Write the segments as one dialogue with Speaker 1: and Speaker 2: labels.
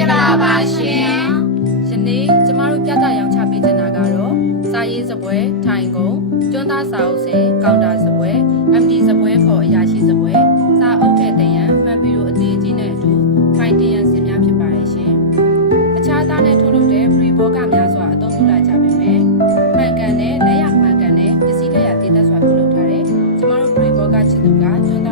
Speaker 1: င်္ဂလာပါရှင်
Speaker 2: ယနေ့ကျမတို့ပြသရောင်းချပေးချင်တာကတော့စာရေးစပွဲထိုင်ကုန်ကျွန်းသားစာအုပ်စင်ကောင်တာစပွဲ MD စပွဲခေါ်အရာရှိစပွဲစာအုပ်တဲ့တရံမှန်ပြီးတော့အသေးကြီးနဲ့အတူဖိုင်တရံစင်များဖြစ်ပါတယ်ရှင်အခြားသားနဲ့ထုတ်လုပ်တဲ့ free ဘောကများစွာအသုံးပြုလာကြပါမယ်မှန်ကန်တဲ့လက်ရမှန်ကန်တဲ့ပစ္စည်းလက်ရတည်သက်စွာပြုလုပ်ထားတဲ့ကျမတို့ free ဘောကချစ်သူကကျွန်း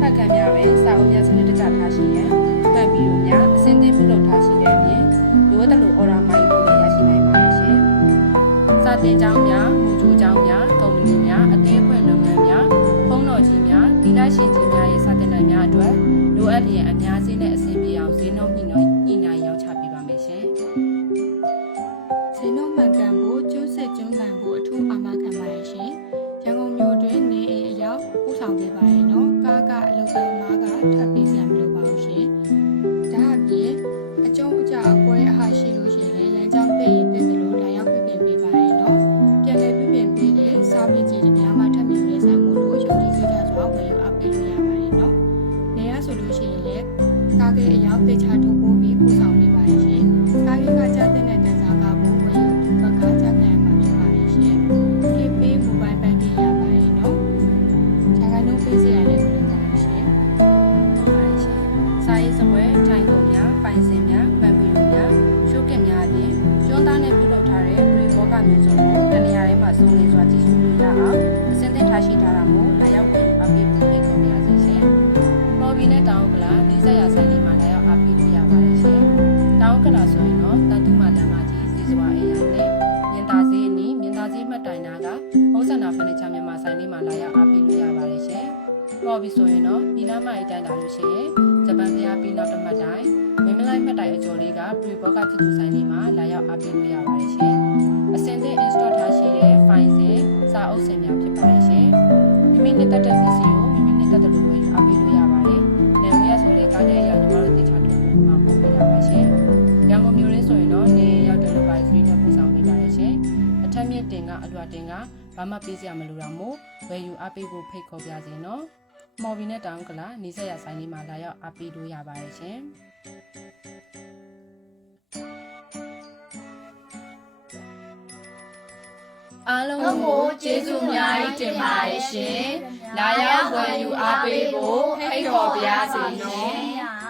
Speaker 2: များစာဖတ်ခန်းများတွင်စာအုပ်များစနစ်တကျထားရှိရန်မှတ်ဗီဒီယိုများအစင်းသင်းပြုလုပ်ထားရှိတဲ့အပြင်လိုအပ်တဲ့လိုအော်ဒါမိုင်းကိုလည်းရရှိနိုင်ပါတယ်ရှင်။စာတင်ကျောင်းများမူကြိုကျောင်းများကုမ္ပဏီများအသေးအဖွဲလုပ်ငန်းများဖုံးတော်ကြီးများဒီလိုက်ရှင်ကြီးများရဲ့စာတင်နိုင်များအတွက်လိုအပ်လျင်အများ
Speaker 1: ထပ်ပေးစရာမလိုပါဘူးရှင်ဒါအပြင်အကျုံးအကြအပွဲအဟာရှိလို့ရှိရင်လည်းလမ်းကြောင်းသိရင်သိတယ်လို့လာရောက်ပြပြင်ပေးပါရနော်ပြန်လည်ပြပြင်ပေးတဲ့စာပစ်ကြီးတွေများမှထပ်မြင်လေးဆိုင်မှုလို့ယုံကြည်စိတ်ဓာတ်စွာဝယ်ယူအပ်ပေးလို့ရပါတယ်နော်နေရဆိုလို့ရှိရင်လည်းကားကအရောက်တေချာထုတ်ပို့ပြီးပို့ဆောင်ပေးပါရရှင်ကားကကြားတဲ့
Speaker 2: မျိုးစုံကိုတနေရာထဲမှာစုံလင်စွာကြည့်ရှုလို့ရအောင်အစင်းသင်းထားရှိထားတာမို့လာရောက်ဝယ်ယူအပ်ပေးဖို့ဖိတ်ခေါ်ပါရစေရှင်ပေါ်ဘီနဲ့တောင်ကလာနီးစပ်ရာဆိုင်လေးမှာလာရောက်အပ်ပေးလို့ရပါတယ်ရှင်တောင်ကလာဆိုရင်တော့တန်တူမာလမ်းမကြီးစီစွာအေးရနဲ့မြင်သာစေးအနီးမြင်သာစေးမှတ်တိုင်နာကဟုတ်ဆန္ဒဖနယ်ချာမြန်မာဆိုင်လေးမှာလာရောက်အပ်ပေးလို့ရပါတယ်ရှင်ပေါ်ဘီဆိုရင်တော့ဒီလမ်းမအတိုင်းလာလို့ရှိရင်ဂျပန်ဖျားပြီးနောက်တစ်မှတ်တိုင်မင်းမလိုက်မှတ်တိုင်အကျော်လေးကပရီဘောကချစ်သူဆိုင်လေးမှာလာရောက်အပ်ပေးလို့ရပါတယ်ရှင် အစင်သင်း install ထားရှိတဲ့ file စဉ်စာအုပ်စင်များဖြစ်ပါတယ်ရှင်မိမိနဲ့တက်တဲ့ပစ္စည်းကိုမိမိနဲ့တက်တဲ့လိုဝယ်ယူအပ်ပေးလို့ရပါတယ်နေဝရဆိုလေကားရဲ့အရာညီမတို့တေချာထုတ်ဖို့မှာပို့ပေးရပါရှင်ရန်ကုန်မြို့ရင်းဆိုရင်တော့နေရောက်တဲ့လိုပါ free နဲ့ပို့ဆောင်ပေးပါတယ်ရှင်အထက်မြင့်တင်ကအလွှာတင်ကဘာမှပေးစရာမလိုတော့မို့ဝယ်ယူအပ်ပေးဖို့ဖိတ်ခေါ်ပြစီနော်မော်ဘီနဲ့တောင်ကလာနေဆက်ရဆိုင်လေးမှာလာရောက်အပ်ပေးလို့ရပါတယ်ရှင် အားလုံး
Speaker 3: လုံးကိုကျေးဇူးအများကြီးတင်ပါတယ်ရှင်။လာရောက်ဝယ်ယူအားပေးဖို့ဖိတ်ခေါ်ပါရစေရှင်။